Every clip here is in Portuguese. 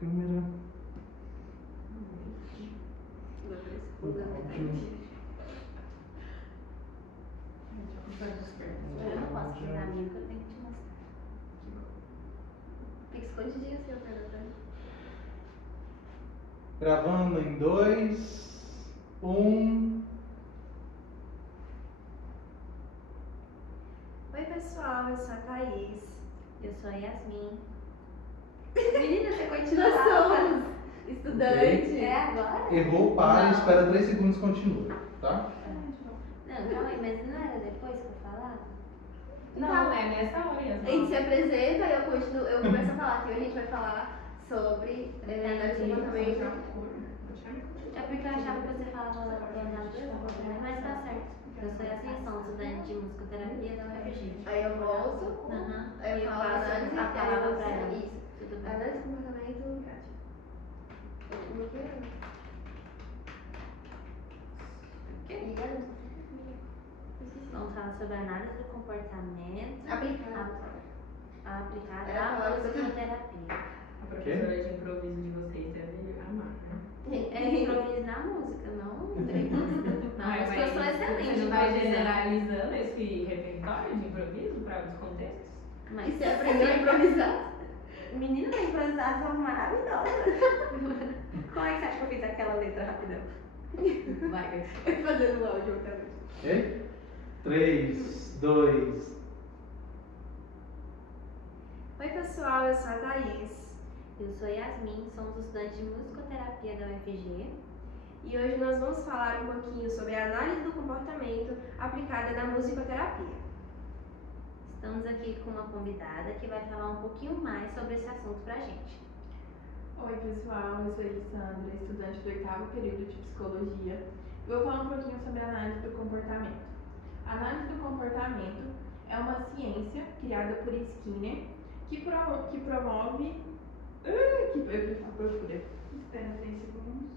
Câmera. Eu não posso pegar a minha porque eu tenho que te mostrar. Fica escondidinho assim, eu pego. Gravando em 2, 1. Oi pessoal, eu sou a Thaís. Eu sou a Yasmin. Menina, você continua. Nós somos estudantes. Ok. É agora? Errou, para, Não. espera 3 segundos e continua, tá? Não, calma aí, mas não era depois que eu falava? Não, é nessa hora, Yasmin. A gente se apresenta e eu começo a falar que hoje a gente vai falar sobre análise do comportamento. É porque eu achava que você falava do análise de comportamento, mas tá certo. Eu sou Yasmin, sou estudante de musicoterapia da UFG. Aí eu volto, aí eu falo passo a palavra pra ela. Isso. Tudo bem. Análise do comportamento. Vamos falar sobre a análise do comportamento Aplicado. aplicada Era a à palavra musicoterapia. A professora de improviso de vocês deve amar, né? É improviso na música, não entrevista. Não, Mas eu sou excelente. Você não vai improvisando. generalizando esse repertório de improviso para os contextos? Mas E você aprendeu a improvisar? Menina, a improvisação maravilhosa. Como é que você acha que eu fiz aquela letra rapidão? Vai, Vai fazendo o áudio também. Ok? 3, 2. Oi pessoal, eu sou a Thaís. Eu sou Yasmin, somos estudantes de musicoterapia da UFG. E hoje nós vamos falar um pouquinho sobre a análise do comportamento aplicada na musicoterapia. Estamos aqui com uma convidada que vai falar um pouquinho mais sobre esse assunto pra gente. Oi pessoal, eu sou a Alessandra, estudante do 8º período de psicologia. Eu vou falar um pouquinho sobre a análise do comportamento. A análise do comportamento é uma ciência criada por Skinner que promove. Procura. Espera 3 segundos.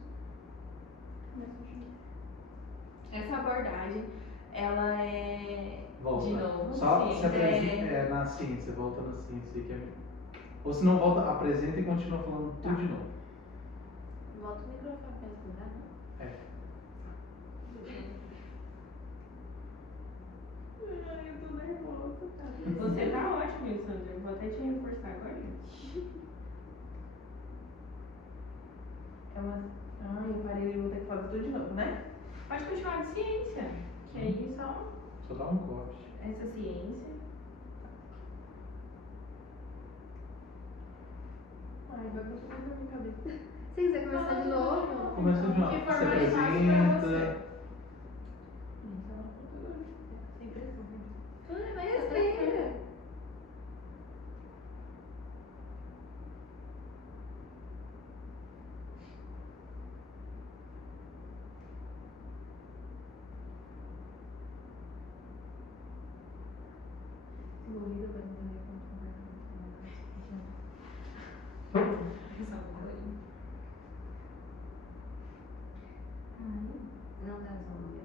Essa abordagem, ela é. Volta. De novo, Só ciência. se apresenta na ciência, volta na ciência aí que é melhor. Ou se não, volta, apresenta e continua falando tudo de novo. Volta o microfone pra esse lugar, não? É. Ai, eu tô nervosa, cara. Você tá ótimo, Alessandra. Eu vou até te reforçar agora. É uma. Ai, eu parei, eu vou ter que fazer tudo de novo, né? Pode continuar de ciência, que aí Só dá um corte. essa ciência. Ai, vai continuar na minha cabeça. Se quiser começar de novo. Começa de novo. Que Se for mais fácil pra apresenta. você. Sem pressão. Tudo bem, respira. Desenvolvida vai entender como comportamento. Não dá zoom.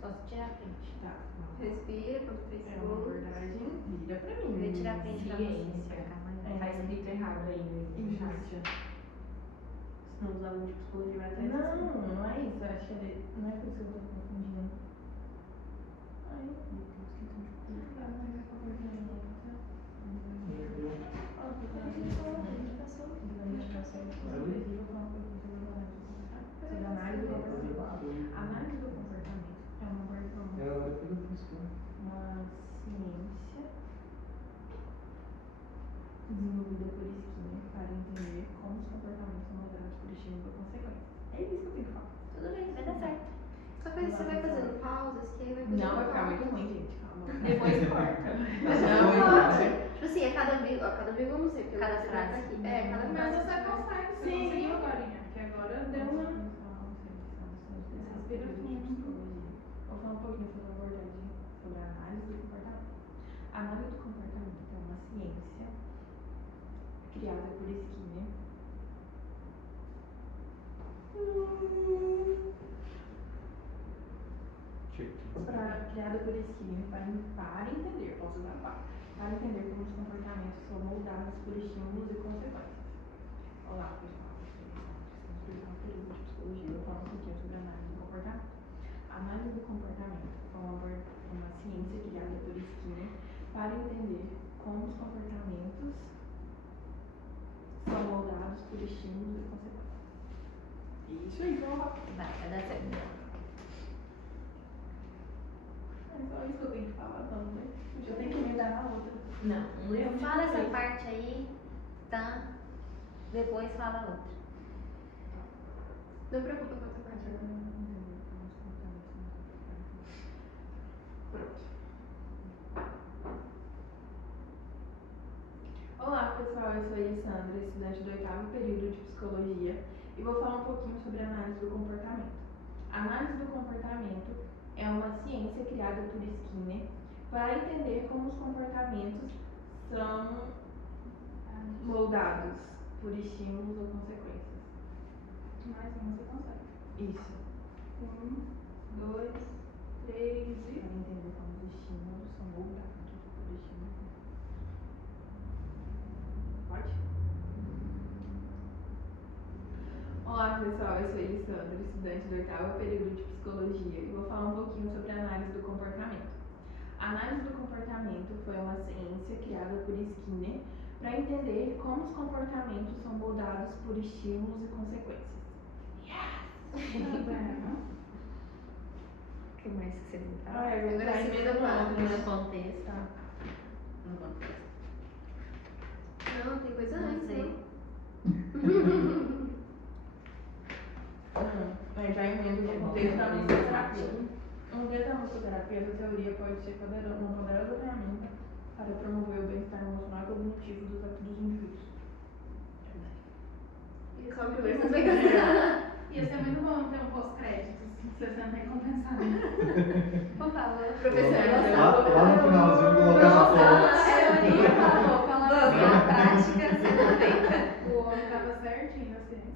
Só se tirar print. Tá. Respira por 3 É uma segundos. abordagem. Vira pra Eu mim. ia tirar print pra você. Ciência. Pra cá, mas Tá escrito errado aí no chat. Isso. Senão os alunos de psicologia vai até Não, não é isso. Eu acho que ele. Não é por isso que eu tô confundindo. Ai, meu Deus, que tanto de coisa. Tá, não é comportamento. Ó, porque a gente falou, a gente passou. Inclusive, eu vou falar um pouquinho sobre a análise do comportamento. A análise do comportamento é uma ciência desenvolvida por Skinner para entender como os comportamentos são modelados por estímulo e consequência. É isso que eu tenho que falar. tudo bem, vai dar certo. Só que você vai fazendo pausas, que aí vai fazendo Não, vai ficar pausas. muito ruim, gente. Calma. Depois corta. Não, pode. Tipo assim, a cada vírgula eu não sei, porque Cada você frase. tá aqui. É, cada Mas frase. você consegue, você Sim. conseguiu agora, porque agora deu uma. Vou falar um pouquinho sobre a abordagem, sobre a análise do comportamento. A análise do comportamento é uma ciência criada por Skinner. Criada por Skinner para entender, posso usar para entender como os comportamentos são moldados por estímulos e consequências. Olá. por estímulos e consequências. Isso aí, vamos lá. Vai dar certo. É só isso que eu tenho que falar, não, né? Eu tenho que emendar na outra. Não, Fala essa parte aí, tá? Depois fala a outra. Não preocupa com essa parte. Pronto. Olá pessoal, eu sou a Alessandra, estudante do 8º período de Psicologia e vou falar um pouquinho sobre a análise do comportamento. A análise do comportamento é uma ciência criada por Skinner para entender como os comportamentos são moldados por estímulos ou consequências. Mais um, você consegue. Isso. 1, 2, 3 e. Para entender como os estímulos são moldados por estímulos. Pode? Olá pessoal, eu sou a Alessandra, estudante do 8º período de Psicologia e vou falar um pouquinho sobre a análise do comportamento. A análise do comportamento foi uma ciência criada por Skinner para entender como os comportamentos são moldados por estímulos e consequências. O que mais que você não tá? Agora Agora vai sim, emenda manda pra pra outra, No né? contexto, ó. No contexto. Não, tem coisa Não antes, sei. Aí já emendo no contexto da musicoterapia. Um dia da musicoterapia, essa teoria pode ser uma poderosa ferramenta para promover o bem-estar emocional e cognitivo dos indivíduos. E só o primeiro você vai gastar. Ia ser muito bom ter um pós-créditos, você sendo recompensado. Por favor, professor. Lá no finalzinho, colocar essa foto. Teoria, falou, Na prática, sendo feita. O homem tava certinho na ciência.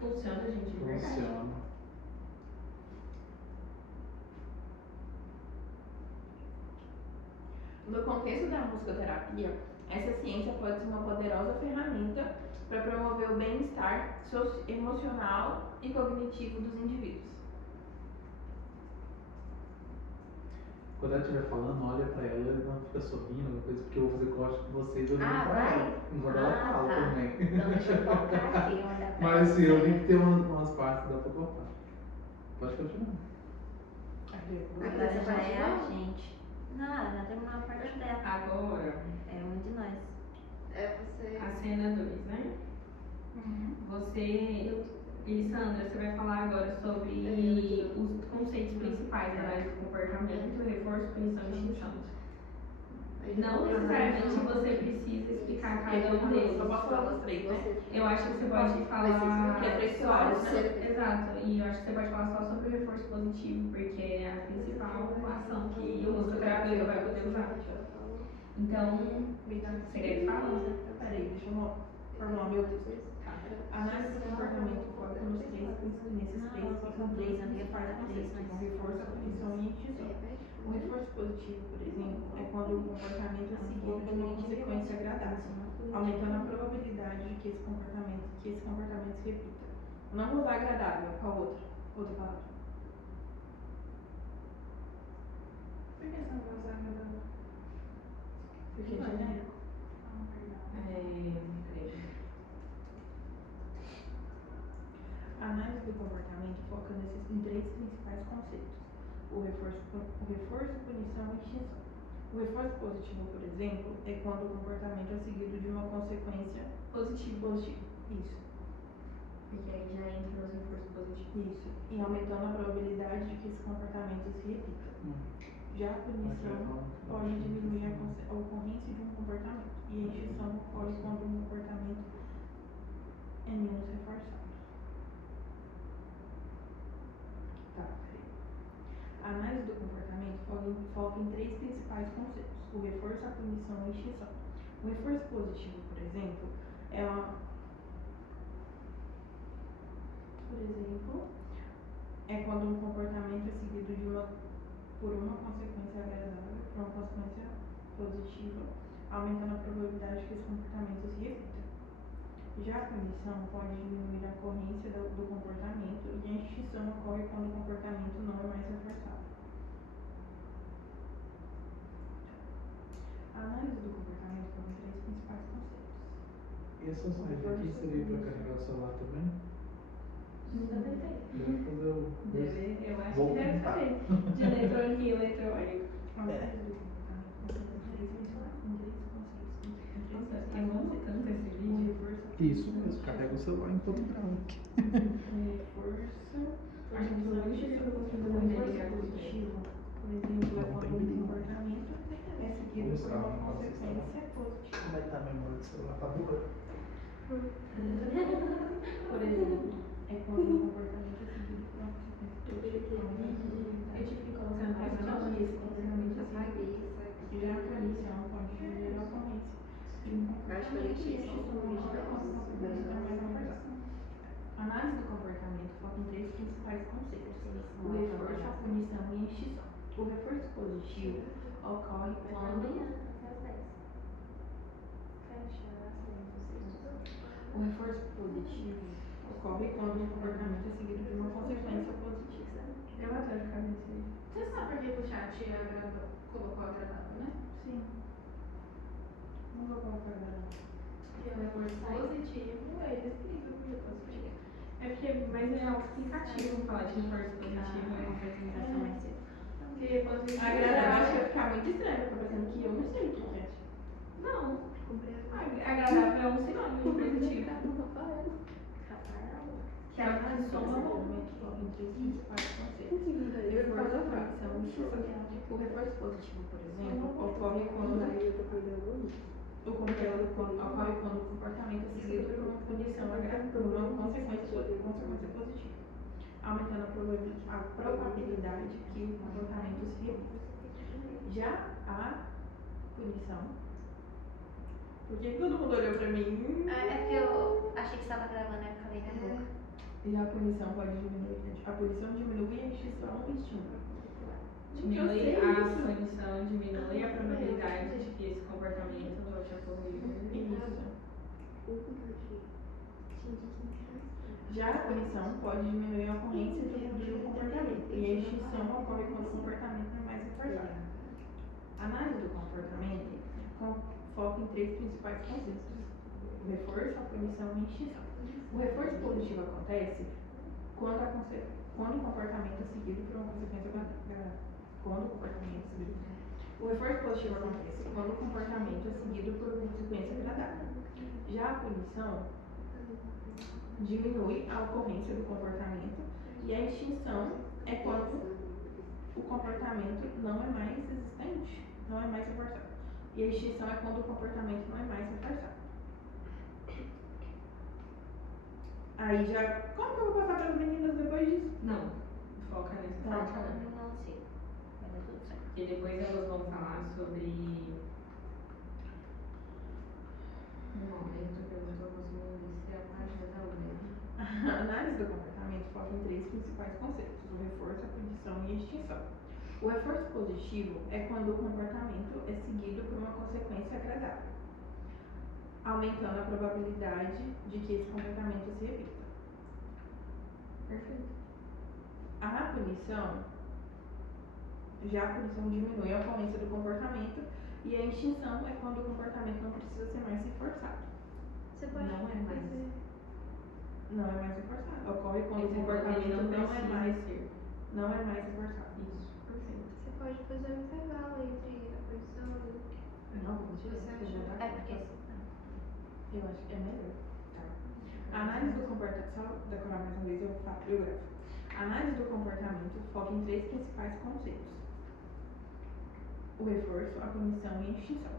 Funciona, gente, de verdade. Funciona. No contexto da musicoterapia, essa ciência pode ser uma poderosa ferramenta para promover o bem-estar emocional e cognitivo dos indivíduos. Quando ela estiver falando, olha pra ela e não fica sorrindo, alguma coisa, porque eu vou fazer corte com vocês olhando Ah, pra vai? ela. Enquanto ela fala tá. também. Então deixa eu focar aqui, olhar pra Mas assim, você. eu tenho que ter umas partes que dá pra cortar. Pode continuar. Agora já é a gente. Não, já terminou a parte dela. Agora, É um de nós. É você. a cena 2, né? Você, Elisandra, você vai falar agora sobre os conceitos principais da análise do comportamento, reforço, punição e extinção. Não necessariamente você precisa explicar cada um deles. Só posso falar dos três, né? Eu acho que você pode falar que é três só pilares, sobre- Exato, e eu acho que você pode falar só sobre o reforço positivo, porque é a principal ação que o musicoterapeuta vai poder usar. Então, você quer falar? Peraí, deixa eu formular meu texto. A análise do comportamento foca nesses três principais conceitos, como reforço, a punição e a extinção. O reforço positivo, por exemplo, é quando o comportamento é seguido de uma consequência agradável, aumentando a probabilidade de que esse comportamento se repita. Não vou usar agradável, qual outra palavra? Por que você não vai usar meu? Porque é genérico. Peraí. A análise do comportamento foca em três principais conceitos: o reforço, punição e extinção. O reforço positivo, por exemplo, é quando o comportamento é seguido de uma consequência positiva. Isso. Porque aí já entra nos reforços positivos. Isso. E aumentando a probabilidade de que esse comportamento se repita. Já a punição pode diminuir a ocorrência de um comportamento. E a extinção ocorre quando um comportamento é menos reforçado. Tá, peraí. A análise do comportamento foca em três principais conceitos: o reforço, a punição e a extinção. O reforço positivo, por exemplo, é quando um comportamento é seguido por uma consequência agradável, por uma consequência positiva, aumentando a probabilidade de que esse comportamento se repita. Já a punição pode diminuir a ocorrência do comportamento e a extinção ocorre quando o comportamento não é mais reforçado. A análise do comportamento foram três principais conceitos. E essa slide aqui seria para carregar o celular também? Nunca tentei. Deve fazer o. Eu acho Vou que deve tentar. fazer. De eletrônica em eletrônico. Nossa, eu amo tanto esse vídeo. Isso mesmo, carrega o celular enquanto grava aqui. A gente não deixa o reforço positivo, por exemplo, é quando um comportamento é seguido por uma consequência positiva. Vai estar a memória do celular para durar. Por exemplo, é quando um comportamento é seguido por uma consequência positiva. Eu tive que colocar no caso esse comportamento é seguido. Já a punição pode gerar a ocorrência de um comportamento e extinção quando a consequência não é reforçada. Análise do comportamento foca em três principais conceitos: o reforço, a punição e a extinção. O reforço positivo ocorre quando o comportamento é seguido de uma consequência positiva. Eu adoro ficar nesse vídeo. Você sabe por que o chat colocou agradável, né? Sim. Não vou colocar agora. Porque o reforço positivo é descrito por positivo. É porque, mas é autoexplicativo falar de reforço positivo, é uma apresentação mais cedo. Porque positivo. Agradável, acho que vai ficar muito estranho, porque parecendo que eu não sei o que é. Não. Agradável é um sinônimo de positivo. Que a análise do comportamento foca em três principais conceitos: reforço, a punição e extinção. O reforço positivo, por exemplo, ocorre quando o comportamento é seguido por uma punição por uma consequência positiva, aumentando a probabilidade que o comportamento se repita. Já a punição. Por que todo mundo olhou pra mim? É porque eu achei que estava gravando e eu acabei na boca. Já a punição pode diminuir. A punição diminui a extinção estimula. Diminui a punição, diminui a probabilidade de que esse comportamento volte a ocorrer. Já a punição pode diminuir a ocorrência do comportamento e a extinção ocorre quando o comportamento é mais reforçado. A análise do comportamento foca em três principais conceitos: o reforço, a punição e a extinção. O reforço positivo acontece quando o comportamento é seguido por uma consequência agradável. O reforço positivo acontece quando o comportamento é seguido por uma consequência agradável. Já a punição diminui a ocorrência do comportamento e a extinção é quando o comportamento não é mais existente, não é mais reforçado. E a extinção é quando o comportamento não é mais reforçado. Aí já. Como que eu vou passar para as meninas depois disso? Não, foca nesse Tá, parte. não sei. Vai dar tudo certo. Porque depois elas vão falar sobre. No momento que eu estou conseguindo descer a página da web. A análise do comportamento foca em três principais conceitos: o reforço, a punição e a extinção. O reforço positivo é quando o comportamento é seguido por uma consequência agradável, aumentando a probabilidade de que esse comportamento se repita. Perfeito. A punição diminui a ocorrência do comportamento e a extinção é quando o comportamento não precisa ser mais reforçado. Você pode Não é mais. Não é mais reforçado. Ocorre quando o Ele comportamento não não é precisa mais ser. reforçado. Isso, perfeito. Você pode fazer um intervalo entre a posição e Não, vou tirar, Você porque acha? já dá É porque. Eu acho que é melhor. A análise do comportamento, só decorar mais uma vez, eu gravo. A análise do comportamento foca em três principais conceitos: o reforço, a punição e a extinção.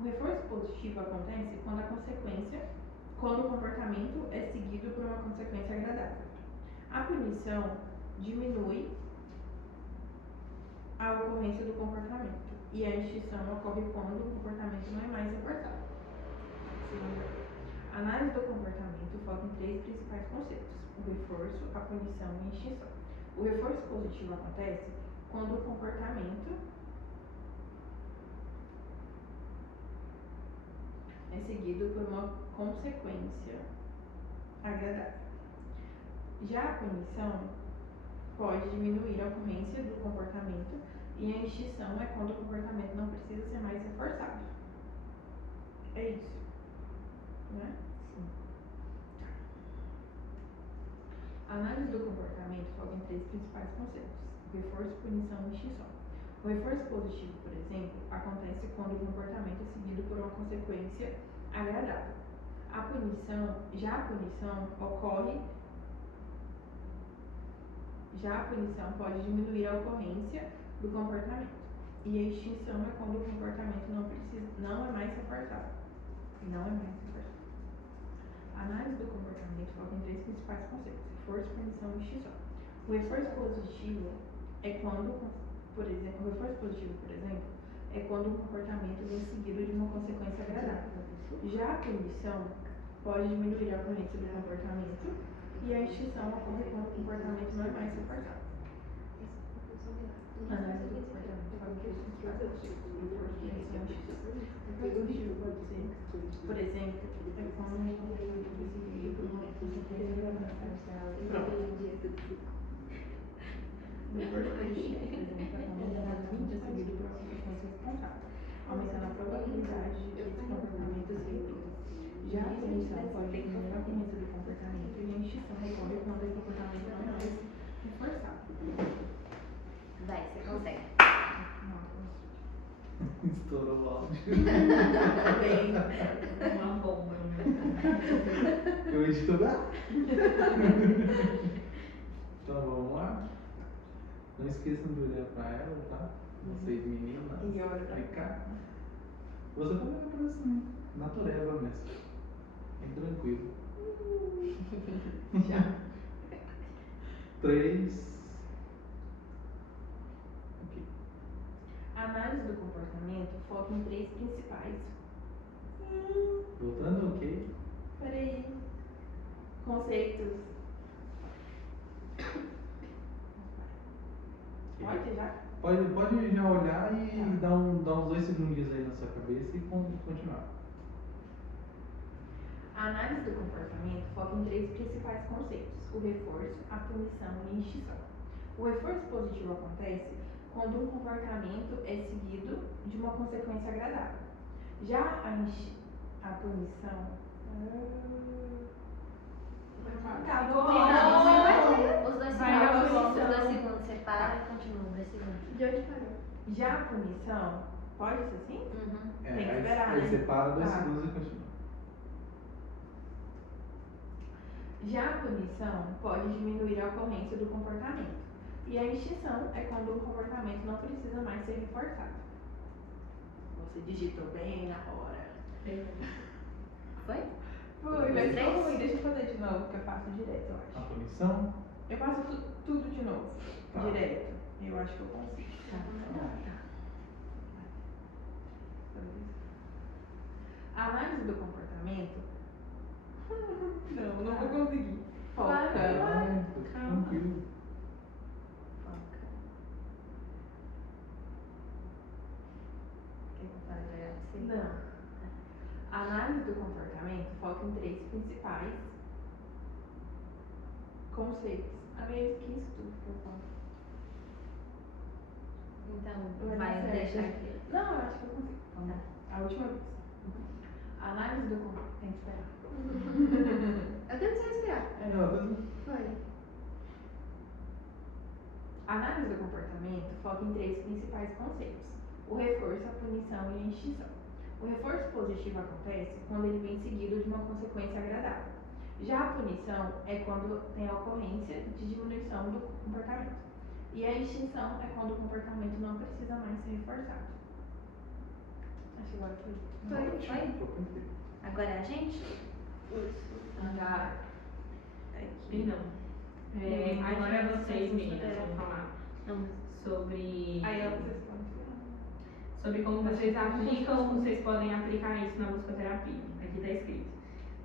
O reforço positivo acontece quando o comportamento é seguido por uma consequência agradável. A punição diminui a ocorrência do comportamento e a extinção ocorre quando o comportamento não é mais reforçado. A análise do comportamento foca em três principais conceitos: o reforço, a punição e a extinção. O reforço positivo acontece quando o comportamento é seguido por uma consequência agradável. Já a punição pode diminuir a ocorrência do comportamento e a extinção é quando o comportamento não precisa ser mais reforçado. É isso, né? A análise do comportamento foca em 3 principais conceitos: reforço, punição e extinção. O reforço positivo, por exemplo, acontece quando o comportamento é seguido por uma consequência agradável. Já a punição pode diminuir a ocorrência do comportamento. E a extinção é quando o comportamento não é mais reforçado. A análise do comportamento foca em 3 principais conceitos: reforço, punição e extinção. O reforço positivo, por exemplo, é quando um comportamento vem seguido de uma consequência agradável. Já a punição pode diminuir a ocorrência do comportamento e a extinção ocorre quando o comportamento não é mais reforçado. A análise do comportamento foca em 3 principais conceitos: reforço, punição e extinção. O reforço positivo pode ser, por exemplo, é quando um comportamento vem seguido por uma consequência agradável. O reforço positivo, por exemplo, é quando um comportamento é seguido por uma consequência responsável, aumentando a probabilidade de que esse comportamento se repita. Já a punição pode diminuir a ocorrência do comportamento e a extinção ocorre quando o comportamento não é mais reforçado. Vai, você consegue. Estourou o áudio. Uma bomba no meu. Eu ia estudar. Então vamos lá. Não esqueçam de olhar pra ela, tá? Vocês meninas. E olha pra cá. Você também vai pra cima. Natureza mesmo. Bem tranquilo. Já. 3. Ok. A análise do comportamento foca em 3 principais. Voltando, ok? Peraí. Conceitos. Pode já? Pode já olhar e dar uns 2 segundinhos aí na sua cabeça e continuar. A análise do comportamento foca em 3 principais conceitos: o reforço, a punição e a extinção. O reforço positivo acontece quando um comportamento é seguido de uma consequência agradável. Já a punição. Acabou. Os 2 Vai, segundos, você para e continua, 2 segundos. De onde parou? Já a punição, pode ser assim? Uhum. Tem que esperar, aí né? você para 2 Tá. segundos e continua. Já a punição pode diminuir a ocorrência do comportamento. E a extinção é quando o comportamento não precisa mais ser reforçado. Você digitou bem na hora. Foi? Foi, mas ficou ruim. Deixa eu fazer de novo, que eu faço direto, eu A acho. punição. Eu faço tudo de novo, Tá. direto. Eu acho que eu consigo. A análise do comportamento. Não vou conseguir. Foca. Vai, tranquilo. Foca. Quer que eu fale pra você? Não. A análise do comportamento foca em 3 principais conceitos. Eu esqueço tudo que eu falo. Então, Vai vai dar deixar certo. aqui. Não, eu acho que eu consigo. Tá. A última vez. A análise do comportamento. Tem que esperar. Eu tento só esperar. Foi. A análise do comportamento foca em 3 principais conceitos: o reforço, a punição e a extinção. O reforço positivo acontece quando ele vem seguido de uma consequência agradável. Já a punição é quando tem a ocorrência de diminuição do comportamento. E a extinção é quando o comportamento não precisa mais ser reforçado. Acho que agora foi. Foi? Agora é a gente? Já. E não. Agora é vocês, meninas, vão falar Vamos. sobre Aí vocês podem sobre como vocês aplicam, vocês podem aplicar isso na musicoterapia. Aqui está escrito.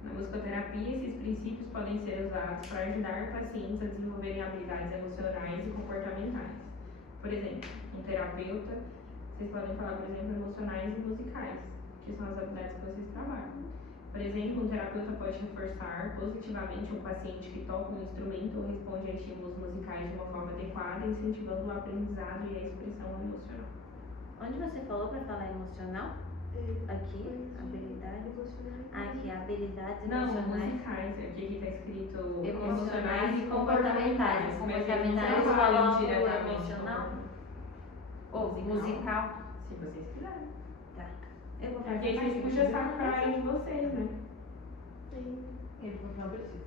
Na musicoterapia, esses princípios podem ser usados para ajudar pacientes a desenvolverem habilidades emocionais e comportamentais. Por exemplo, um terapeuta, vocês podem falar, por exemplo, emocionais e musicais, que são as habilidades que vocês trabalham. Por exemplo, um terapeuta pode reforçar positivamente um paciente que toca um instrumento ou responde a estímulos musicais de uma forma adequada, incentivando o aprendizado e a expressão emocional. Onde você falou pra falar emocional? Aqui, habilidades. Aqui, habilidades Não, emocionais. musicais. Aqui que tá escrito Emocionais e comportamentais. Comportamentais Não falam falam diretamente. emocional ou musical. Se vocês quiserem. Tá. Eu vou Porque fazer aí mais vocês puxam essa pra área de vocês, né? Ele falou que não precisa.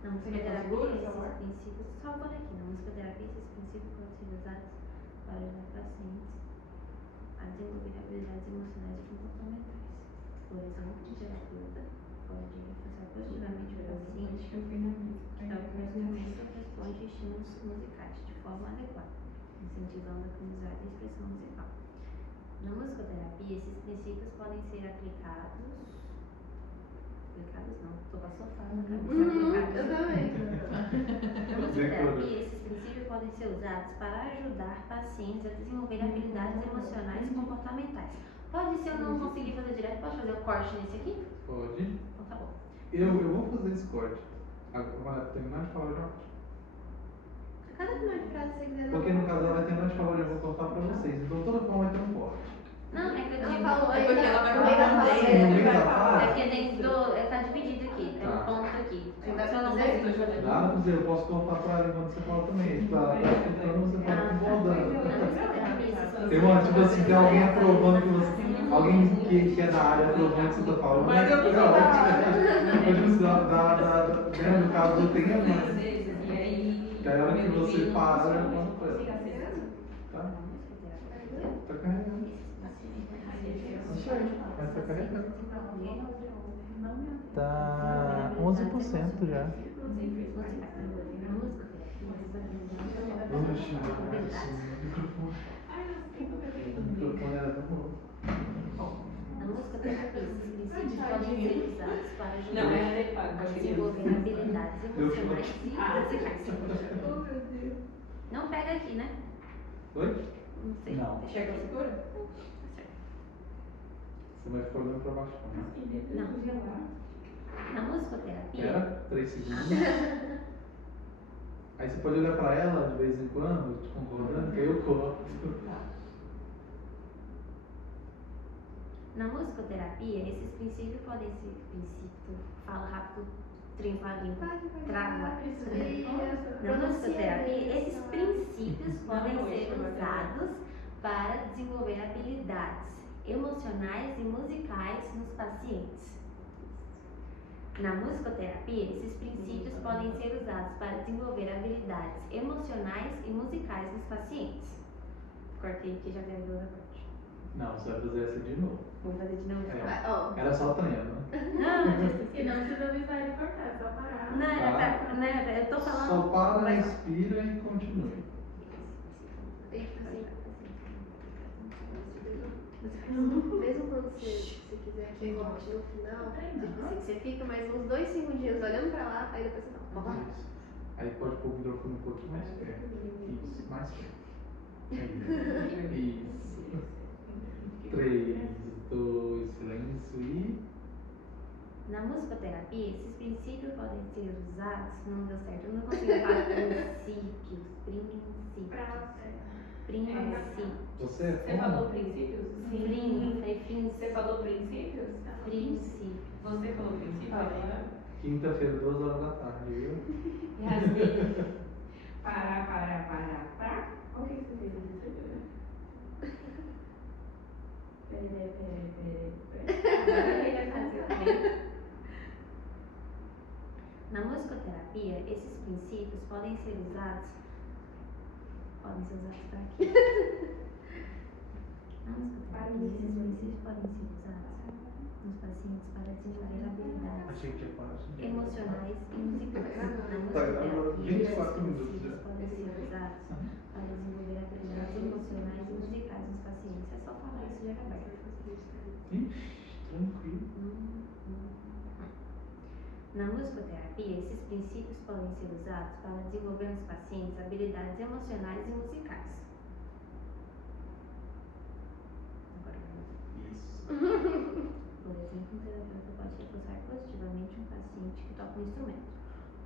Na Você quer musicoterapia, seguro, por esses favor? princípios, só por aqui, na musicoterapia, esses princípios podem ser usados para ajudar pacientes a desenvolver habilidades emocionais e comportamentais. Por exemplo, o terapeuta pode influenciar positivamente o paciente que automaticamente responde a estímulos musicais de forma adequada, incentivando a aprendizagem e a expressão musical. Na musicoterapia, esses princípios podem ser aplicados não, estou com a sofá na cabeça. Eu também. Na musicoterapia, esses princípios podem ser usados para ajudar pacientes a desenvolver habilidades emocionais e comportamentais. Pode ser eu não conseguir fazer direto, pode fazer o corte nesse aqui? Pode. Então tá bom. Eu vou fazer esse corte. Agora, terminar de falar, eu já corto. Cada final de frase você quiser. Porque no caso ela vai terminar de falar, eu vou cortar pra vocês. Então toda forma vai ter um corte. Não, é que eu Ela digo. falou É porque ela vai no meio da falar fala dele, dela. No meio da É fala? porque dentro do. Tá dividido aqui, tem um Tá. ponto aqui. Você tá Se eu não fazendo conseguir. isso, Nada pra dizer, eu posso cortar pra ela enquanto você fala também. Pra escutando, você fala Na concordando. musicoterapia, esses Tem uma, tipo assim, tem alguém aprovando que você. Alguém que é da área aprovando que você tá falando. Mas eu é não ótimo. sei. Mas tipo, no caso eu tenho a mãe. E aí. Daí a hora que você para, eu conto pra ela. Tá? Na musicoterapia, Tá carregando. Isso aí, mas tá carregando. Tá 11% já. Vamos xingar o microfone era tão bom. Na musicoterapia, esses princípios podem ser usados para ajudar Não, é adequado, a pode desenvolver habilidades emocionais e musicais. Oh, meu Deus. Não pega aqui, né? Oi? Não sei. Não. Deixa Quer eu que ver. segura? Você vai ficar olhando pra baixo, né? Na musicoterapia, Espera, 3 segundos. Aí você pode olhar pra ela de vez em quando, te concordando, que aí eu corto. na musicoterapia, esses princípios podem ser. Fala rápido, trinco a língua. Trava. Na musicoterapia, esses princípios podem ser usados para desenvolver habilidades emocionais e musicais nos pacientes. Na musicoterapia, esses princípios podem ser usados para desenvolver habilidades emocionais e musicais nos pacientes. Cortei porque já veio outra parte. Não, você vai fazer essa de novo. Vou fazer de novo. É. Ó, Era só treino. Não, eu disse E não precisa avisar ele cortar, é só parar. não, era pra, né, eu tô falando. Só para, Vai lá. respira e continue. mesmo quando você quiser que volte no final, tipo assim, você fica mais uns 2 segundinhos olhando pra lá, aí depois você fala, ó. Isso. Aí pode pôr o microfone um pouquinho mais perto. Isso, mais perto. Isso. 3, 2, silêncio e. Na musicoterapia, esses princípios podem ser usados. Não deu certo, eu não consigo falar princípios. Princípios. Você é Você falou princípios? Você falou princípios? Princípios. Você falou princípios agora? Quinta-feira, 2 horas da tarde, viu? Rasguei. Para. O que você fez isso? Peraí. Agora ele vai fazer o quê? Na musicoterapia, esses princípios podem ser usados para aqui. Na musicoterapia, esses princípios podem ser usados nos pacientes para desenvolver habilidades Achei que ia parar. emocionais e musicais. Na Tá gravando musicoterapia, esses 24 minutos princípios já. podem ser usados para desenvolver habilidades emocionais e musicais nos pacientes. É só falar isso de aberto. Ixi, tranquilo. Na musicoterapia, esses princípios podem ser usados para desenvolver nos pacientes habilidades emocionais e musicais. Agora, Isso. por exemplo, um terapeuta pode reforçar positivamente um paciente que toca um instrumento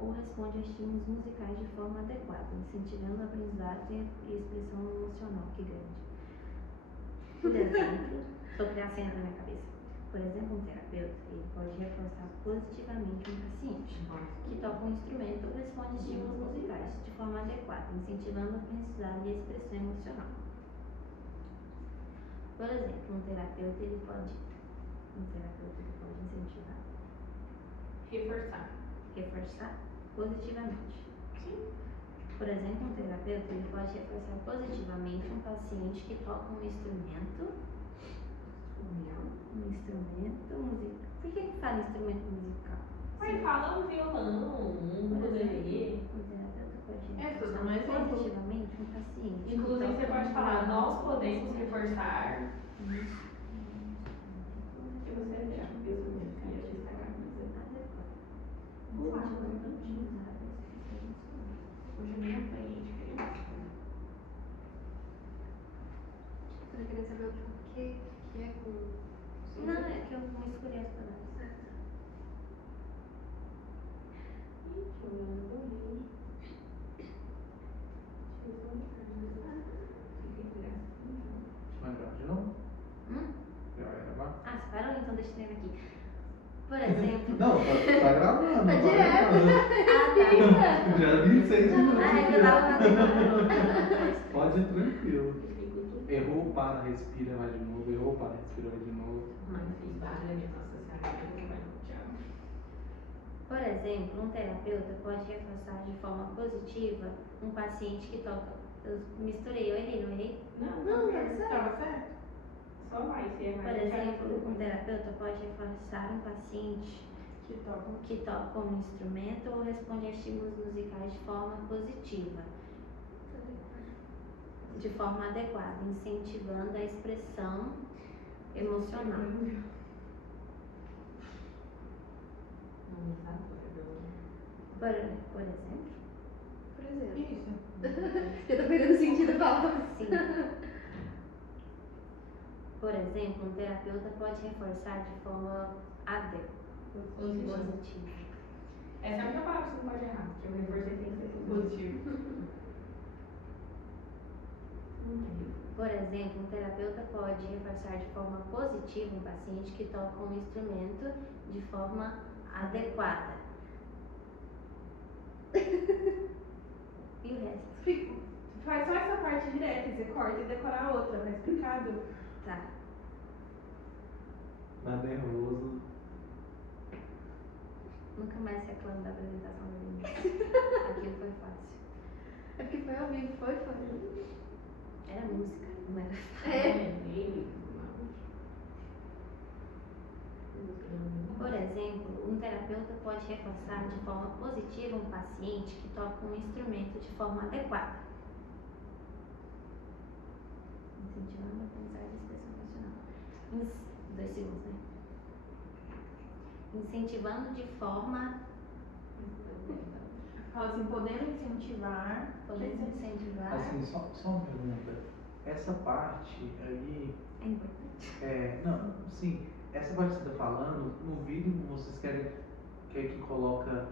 ou responde a estímulos musicais de forma adequada, incentivando a aprendizagem e a expressão emocional. Que grande. Por exemplo, estou criando cena na minha cabeça. Por exemplo, um terapeuta ele pode reforçar positivamente um paciente que toca um instrumento ou responde estímulos musicais de forma adequada, incentivando a aprendizagem e a expressão emocional. Por exemplo, um terapeuta ele pode incentivar, reforçar positivamente. Por exemplo, um terapeuta ele pode reforçar positivamente um paciente que toca um instrumento musical. Por que fala instrumento musical? Aí fala um violão, um Por ukulele. exemplo, o terapeuta pode É, tudo reforçar um exemplo. positivamente um paciente. que Inclusive você toca pode um falar, violão. nós podemos reforçar. Que você é terapeuta, minha filha, fiz a camisa. Incentivando a aprendizagem e a expressão emocional. Hoje eu nem apanhei de criança. Você tá querendo saber o porquê que é com... Não, é que eu não escolhi as palavras. Gente, eu não morri. Vai gravar de novo? Hum? Já vai gravar? Ah, você parou? Então deixa eu escrever aqui. Por exemplo. Não, tá gravando. Tá vai direto. gravando. Já vi 6 minutos. Ah, é que eu tava fazendo. Pode ir tranquilo. Errou, para, respira, vai de novo. Errou, para, respira, vai de novo. Por exemplo, um terapeuta pode reforçar de forma positiva um paciente que toca. Eu misturei, eu errei, não errei? Não, tá certo. Tava certo? Só vai, se é Por mais. exemplo, um terapeuta pode reforçar um paciente Que toca. que toca um instrumento ou responde a estímulos musicais de forma positiva, de forma adequada, incentivando a expressão emocional. Por exemplo, Por exemplo. Isso. Eu tô pegando sentido da palavra. sim. Por exemplo, um terapeuta pode reforçar de forma positiva. Essa é a única palavra que você não pode errar, porque o reforço tem que ser positivo. Por exemplo, um terapeuta pode reforçar de forma positiva um paciente que toca um instrumento de forma adequada. E o resto? Faz só essa parte direta, você corta e decora a outra, tá explicado? Tá. Tá nervoso. Nunca mais reclamo da apresentação da Denise. Aquilo foi fácil. É porque foi ao vivo, foi. Era música, não era? É. Por exemplo, um terapeuta pode reforçar de forma positiva um paciente que toca um instrumento de forma adequada. Incentivando a aprendizagem e expressão emocional. 2 segundos, né? Incentivando de forma. Fala assim, podendo incentivar. Podemos incentivar. Assim, só uma pergunta. Essa parte aí. É importante. Não, sim. Essa parte que você está falando, no vídeo vocês quer que coloca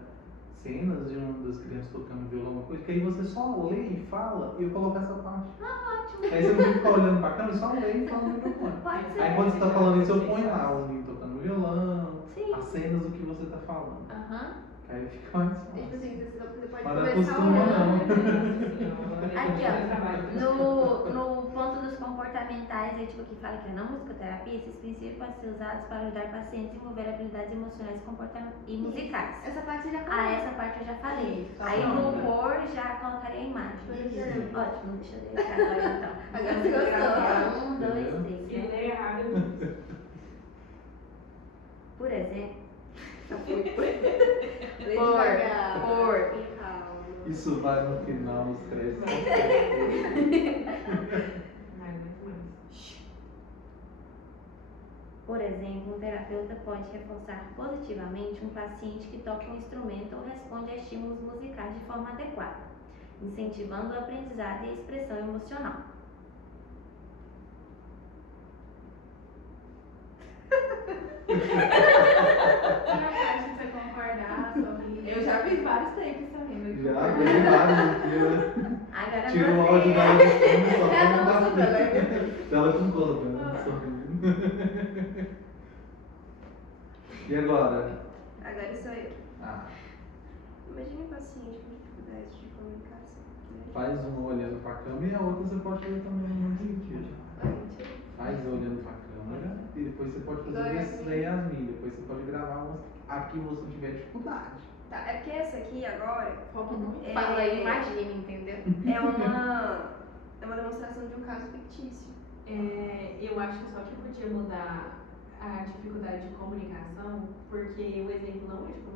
cenas de uma das crianças tocando violão, alguma coisa, que aí você só lê e fala e eu coloco essa parte. Ótimo. Aí você não tem que ficar olhando pra câmera, só lê e fala no microfone. Pode ser. Aí quando você está falando isso, eu ponho lá o menino tocando violão, Sim. as cenas do que você está falando. Aham. Que aí fica mais Tipo fácil. assim, você pode Mas não começar acostuma olhando. Aqui, ó, no ponto dos comportamentais, aí, tipo, que fala que na musicoterapia, esses princípios podem ser usados para ajudar pacientes a desenvolver habilidades emocionais e musicais. Essa parte você já falou. Ah, essa parte eu já falei. Tá Aí pronto. no cor já colocaria a imagem. Por exemplo. Ótimo, deixa eu deixar agora então. Agora você gostou. 1, 2, Se 3. ele é errado, Por exemplo. Lê devagar. Por. Com calma. Isso vai no final, os créditos. Por exemplo, um terapeuta pode reforçar positivamente um paciente que toca um instrumento ou responde a estímulos musicais de forma adequada, incentivando o aprendizado e a expressão emocional. Se você concordar, sorrir. Eu já fiz vários takes também. Já, bem vários aqui, né? Aqui, Melhor Tira o agora áudio você- dela do fundo só pra Ela não dar mostrou dela com conta, né? Sorrindo. E agora? Agora sou eu. Ah, Imagine um paciente com dificuldade de comunicação. faz uma olhando pra câmera e a outra você pode fazer também no mundo sentido. Faz olhando pra câmera e depois você pode fazer Igual desses aí Yasmin. Depois você pode gravar umas aqui você tiver dificuldade. Tá, é porque essa aqui agora Fala aí, imagina, entendeu? é uma demonstração de um caso fictício. Eu acho que só que podia mudar a dificuldade de comunicação, porque o exemplo não é de comunicação.